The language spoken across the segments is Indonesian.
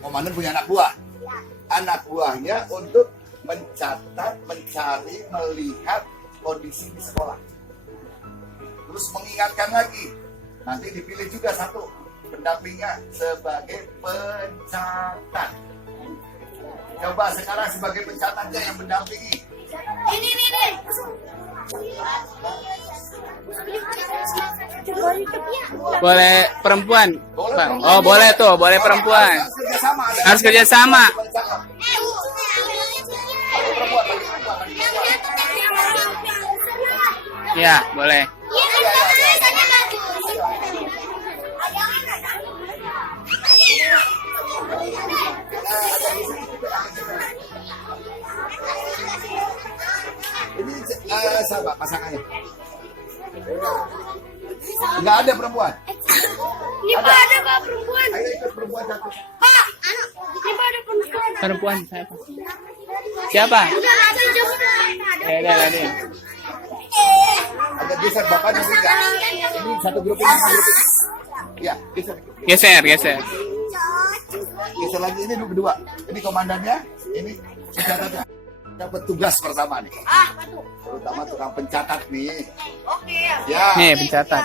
komandan punya anak buah. Anak buahnya untuk mencatat, mencari, melihat kondisi di sekolah. Terus mengingatkan lagi. Nanti dipilih juga satu pendampingnya sebagai pencatat. Coba sekarang sebagai pencatatnya yang mendampingi. Ini. Boleh perempuan? Bang. Oh, boleh tuh, boleh perempuan. Harus kerjasama. Ya, boleh. Ini siapa pasangannya? Nggak ada perempuan. Ini Pak ada Pak perempuan. Ayo ikut perempuan satu. Pak, ini Pak ada perempuan. Perempuan siapa? Siapa? Ya, ada nih. Agak geser bapak nanti nggak. Ini satu grup ini. Ya, geser. Geser. Geser lagi ini berdua. Ini komandannya, ini pencatatnya. Dapat tugas pertama nih. Terutama tukang pencatat nih. Oke. Ya. Nih, pencatat.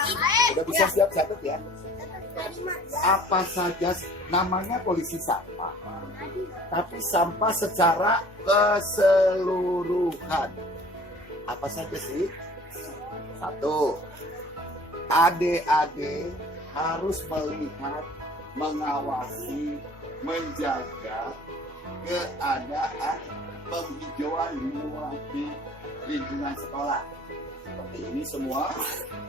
Udah bisa siap catat ya. Apa saja namanya polisi sampah. Tapi sampah secara keseluruhan. Apa saja sih? Satu, adik-adik harus melihat, mengawasi, menjaga keadaan penghijauan di lingkungan sekolah. Seperti ini semua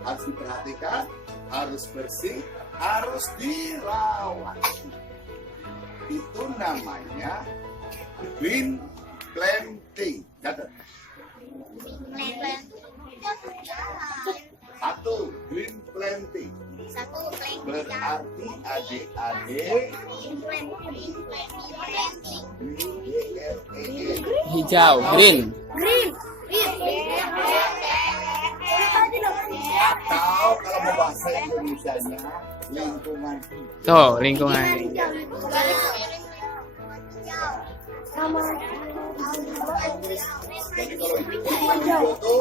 harus diperhatikan, harus bersih, harus dirawat. Itu namanya green planting. Catat. Satu, green planting. Berarti adik-adik Hijau, green. atau kalau mau bahasa Indonesianya lingkungan. Tuh, lingkungan. Jadi kalau lingkungan hijau itu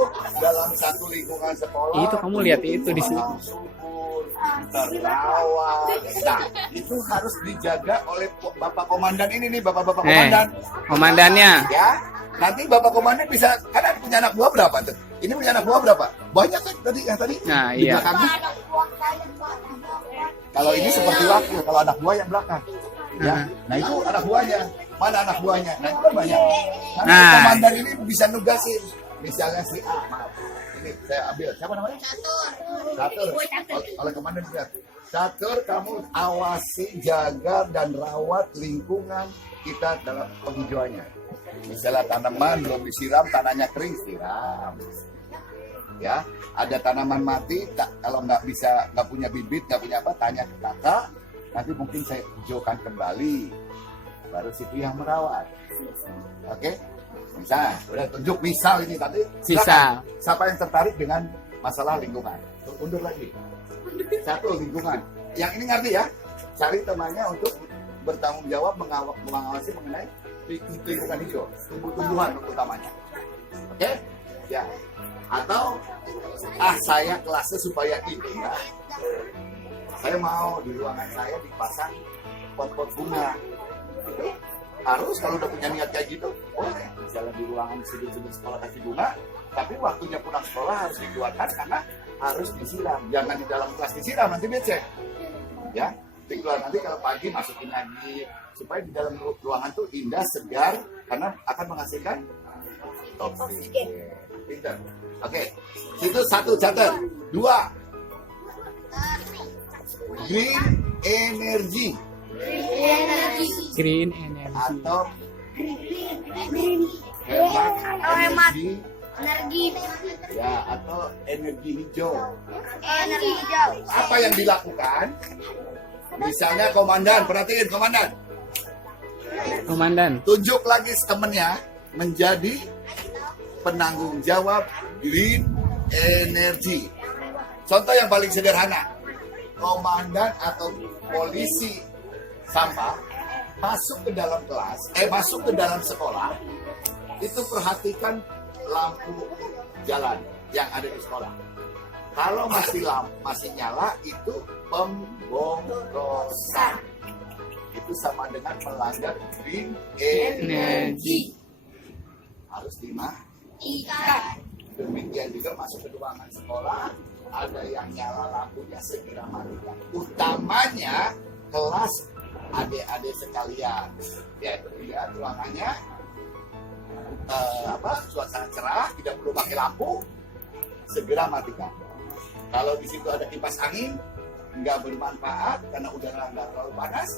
dalam satu lingkungan sekolah Itu kamu lihat itu di sini. subur, terawat. Nah, itu harus dijaga oleh Bapak Komandan ini nih, Bapak-bapak Komandan. Komandannya. Ya, nanti Bapak Komandan bisa, karena punya anak buah berapa tuh? Ini punya anak buah berapa? Banyak kan tadi yang tadi? Nah, Di iya. belakangnya. Kalau ini seperti wakil, kalau anak buah yang belakang. Ya, nah itu anak buahnya. Mana anak buahnya? Nah itu kan banyak. Nanti Nah. komandan ini bisa nugasin. Misalnya si A, maaf. Ini saya ambil. Siapa namanya? Catur. Oleh komandan bilang, Catur, kamu awasi, jaga dan rawat lingkungan kita dalam penghijauannya. Misalnya tanaman belum disiram, tanahnya kering, siram. Ya, ada tanaman mati, kalau nggak bisa, nggak punya bibit, nggak punya apa, tanya ke kakak. Nanti mungkin saya hijaukan kembali. Baru situ yang merawat. Oke? Misal, udah tunjuk misal ini tadi. Sisa. Siapa yang tertarik dengan masalah lingkungan? Undur lagi. Satu, lingkungan. Yang ini ngerti ya? Cari temannya untuk bertanggung jawab mengawasi mengenai lingkungan hijau, tumbuh-tumbuhan utamanya. Oke? Ya. Atau saya kelasnya supaya ini ya. Saya mau di ruangan saya dipasang pot-pot bunga. Gitu. Harus kalau udah punya niat kayak gitu, boleh. Misalnya di ruangan sudut-sudut sekolah kasih bunga, tapi waktunya pulang sekolah harus dikeluarkan karena harus disiram. Jangan di dalam kelas disiram, nanti becek. Ya, dikeluarkan nanti kalau pagi masukin lagi supaya di dalam ruangan tuh indah, segar karena akan menghasilkan oksigen. Pintar. Oke, itu satu catat. Dua, green energy. Green energy. Atau hemat energi, ya, atau energi hijau. energi hijau. Apa yang dilakukan? Misalnya komandan, perhatiin komandan, Komandan. tunjuk lagi temennya menjadi penanggung jawab green energy. Contoh yang paling sederhana, komandan atau polisi sampah masuk ke dalam kelas, masuk ke dalam sekolah, itu perhatikan lampu jalan yang ada di sekolah. Kalau masih nyala, itu pemborosan. Itu sama dengan melanggar green energy. Harus dimatikan. Demikian juga masuk ke ruangan sekolah, ada yang nyala lampunya segera matikan. Utamanya kelas adik-adik sekalian, yaitu lihat ruangannya suasana cerah, tidak perlu pakai lampu, segera matikan. Kalau di situ ada kipas angin, nggak bermanfaat karena udara nggak terlalu panas,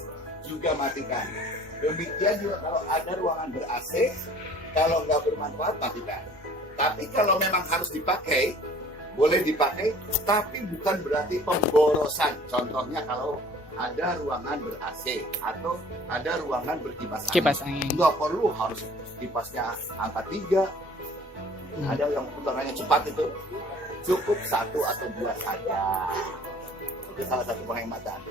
juga matikan. Demikian juga kalau ada ruangan ber-AC, kalau nggak bermanfaat, matikan. Tapi kalau memang harus dipakai, boleh dipakai, tapi bukan berarti pemborosan. Contohnya kalau ada ruangan ber-AC atau ada ruangan berkipas angin. Kipas angin. Nggak perlu harus kipasnya angka 3. Ada yang putarannya cepat itu. Cukup 1 atau 2 saja. Itu salah satu penghematan.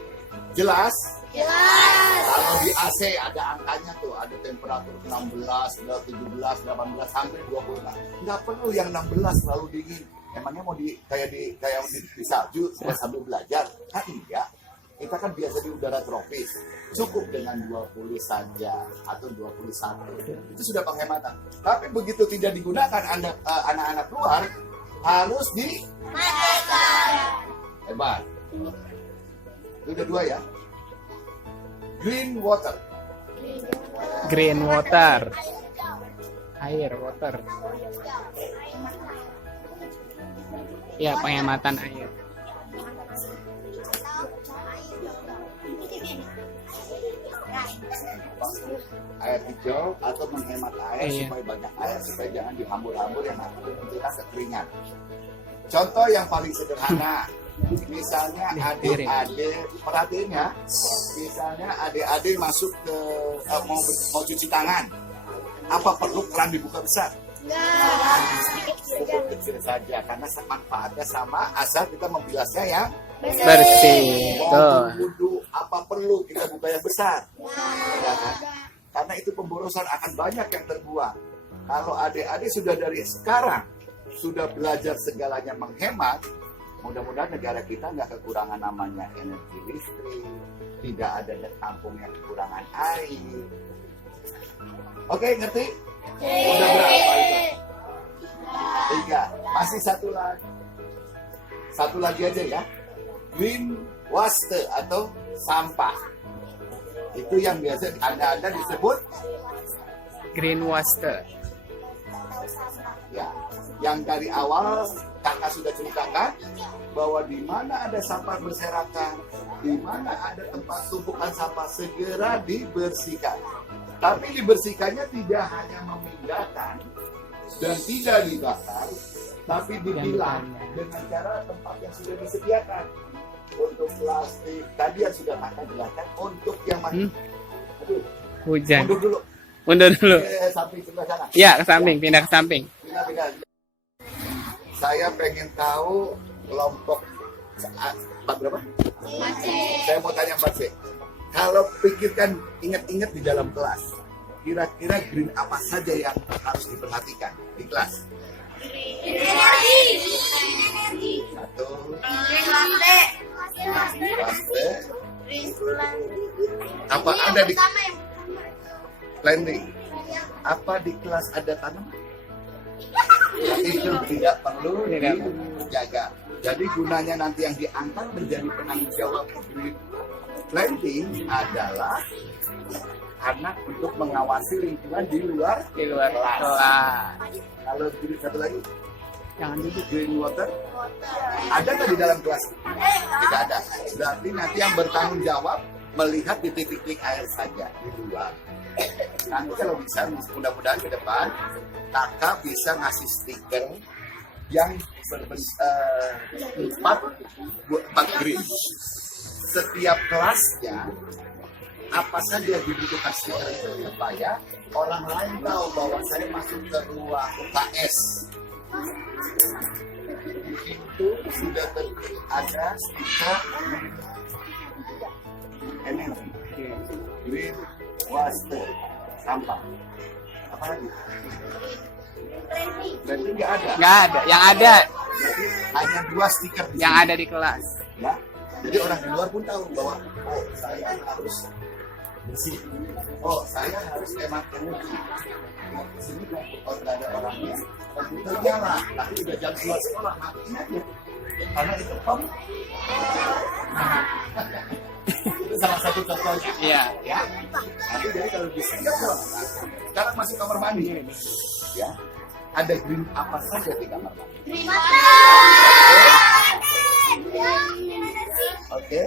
Jelas? Jelas. Kalau di AC ada angkanya tuh, ada temperatur 16, 17, 18 sampai 20. Nggak perlu yang 16 terlalu dingin. Emangnya mau kayak di salju sambil belajar? Kan enggak. Kita kan biasa di udara tropis. Cukup dengan 20 saja atau 21. Itu sudah penghematan. Tapi begitu tidak digunakan anak-anak luar harus Matikan. Hebat. Itu udah 2 ya. Green water. Green water. Air, water. Ya, penghematan air. Air hijau atau menghemat air Iya. supaya banyak air, supaya jangan dihambur-hambur yang nanti menimbulkan kekeringan. Contoh yang paling sederhana, misalnya adik-adik, perhatiin ya, misalnya adik-adik masuk ke mau cuci tangan, apa perlu keran dibuka besar? Cukup kecil saja, karena manfaatnya sama, asal kita membilasnya yang Bersih. mau Tuh. wudhu, apa perlu kita buka yang besar? Ya kan? Karena itu pemborosan akan banyak yang terbuang. Kalau adik-adik sudah dari sekarang sudah belajar segalanya menghemat, mudah-mudahan negara kita nggak kekurangan namanya energi listrik, tidak ada kampung yang kekurangan air. Oke, ngerti? Udah berapa itu? 3. Masih satu lagi aja ya. Green waste atau sampah. Itu yang biasa ada disebut Green waste. ya. Yang dari awal kakak sudah ceritakan bahwa di mana ada sampah berserakan, di mana ada tempat tumpukan sampah, segera dibersihkan. Tapi dibersihkannya tidak hanya memindahkan dan tidak dibakar, tapi dipilah dengan cara tempat yang sudah disediakan. Untuk plastik tadi yang sudah kakak jelaskan, untuk yang mana? Aduh, Hujan. mundur dulu. Mundur dulu. Samping sebelah sana. Ya, ke samping, pindah ke samping. Pindah. Saya pengen tahu kelompok berapa? Saya mau tanya 4C. Kalau pikirkan, ingat-ingat di dalam kelas, kira-kira green apa saja yang harus diperhatikan di kelas? Energi. 1, Green apa ada di planting? Apa di kelas ada tanaman? Itu tidak perlu dijaga. Jadi gunanya nanti yang diangkat menjadi penanggung jawab green planting adalah karena untuk mengawasi lingkungan di luar kelas. Kalau green satu lagi, Jangan duduk. green water ada nggak di dalam kelas? Tidak ada. Berarti nanti yang bertanggung jawab melihat di titik-titik air saja di luar. Nanti kalau bisa, mudah-mudahan ke depan kakak bisa ngasih stiker yang empat green. Setiap kelasnya apa saja dibutuhkan stiker itu supaya orang lain tahu bahwa saya masuk ke ruang UKS. Itu sudah ada stiker energi green waste, sampah. Apa lagi? Berarti nggak ada. Nggak ada. Yang ada, Berarti hanya 2 stiker di yang sini. ada di kelas. Ya. Jadi orang di luar pun tahu bahwa oh saya harus bersih. Oh saya harus hemat energi. Di sini kalau nggak ada orangnya, komputer nyala. Tapi udah jam keluar sekolah matiin aja. Karena itu itu salah satu contohnya. Iya. Ya. Nanti jadi kalau di sini sekarang masuk kamar mandi. Ya. Ada green apa saja di kamar mandi? Terima Oke.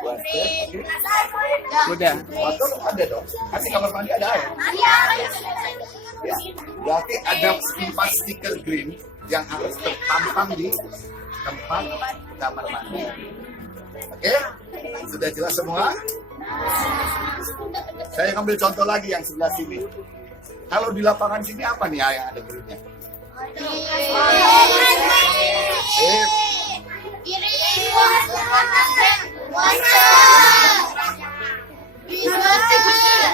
Water, oke. Udah. Water ada dong. Kan di kamar mandi ada air. Ya. Berarti ada 4 stiker green yang harus terpampang di tempat kamar mandi. Oke? Sudah jelas semua? Saya ambil contoh lagi yang sebelah sini. Kalau di lapangan sini apa nih yang ada greennya?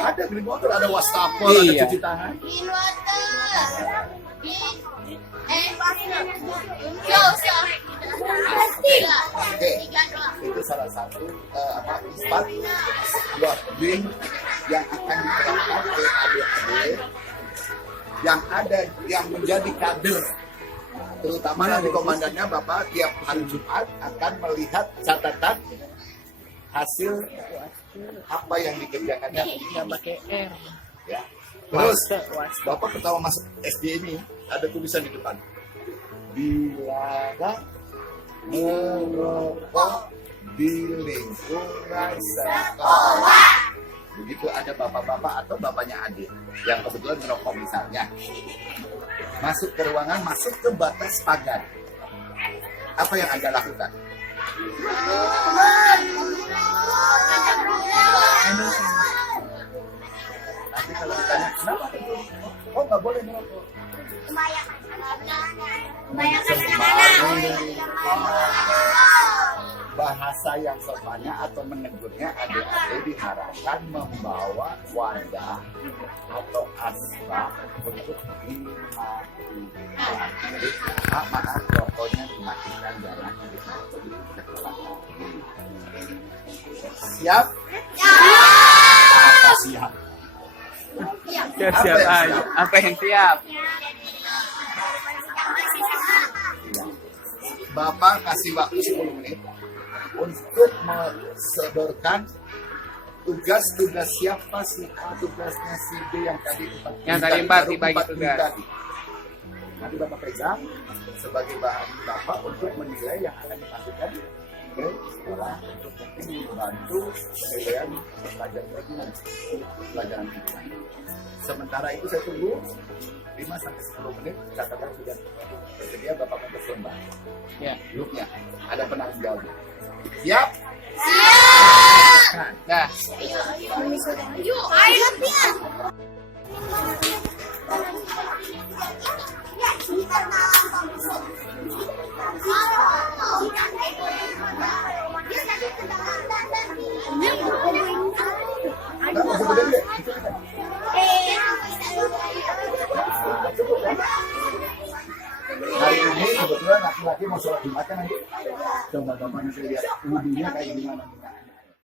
Ada green water, ada wastafel, ada Iya. cuci tangan. Oke, itu salah satu ispat buat green yang akan diterapkan oleh adik-adik yang ada yang menjadi kader, terutama nanti komandannya Bapak tiap hari Jumat akan melihat catatan hasil apa yang dikerjakannya. Nggak pakai R. Ya. Terus Bapak pertama masuk SD ini ada tulisan di depan, dilarang merokok di lingkungan sekolah. Begitu ada bapak-bapak atau bapaknya adik yang kebetulan merokok misalnya, masuk ke ruangan, masuk ke batas pagar, apa yang Anda lakukan? Nanti kalau ditanya kenapa itu? Oh nggak boleh merokok. Bahasa yang sopannya atau menegurnya adik-adik diharapkan membawa wadah atau asbak untuk dimatikan. Jadi maaf rokoknya dimatikan, jangan dikeluarkan. Siap? Apa siap? Siap aja. Apa yang siap? Bapak kasih waktu 10 menit untuk mensodorkan tugas-tugas siapa sih, tugasnya si B yang tadi Yang tadi 4 dibagi tugas. tadi. Nanti Bapak pegang sebagai bahan Bapak untuk menilai yang akan dimasukkan ke sekolah untuk membantu penilaian pelajaran lingkungan. Sementara itu saya tunggu 5-10 menit, catatan sudah tersedia, Bapak untuk lembar. Ya. Grupnya ada penanggung jawabnya. Siap? Dah. Nah, masuk ke dulu. Cukup ya? Hari ini kebetulan laki-laki mau sholat Jumat kan nanti. Coba Bapak nanti lihat wudunya kayak gimana.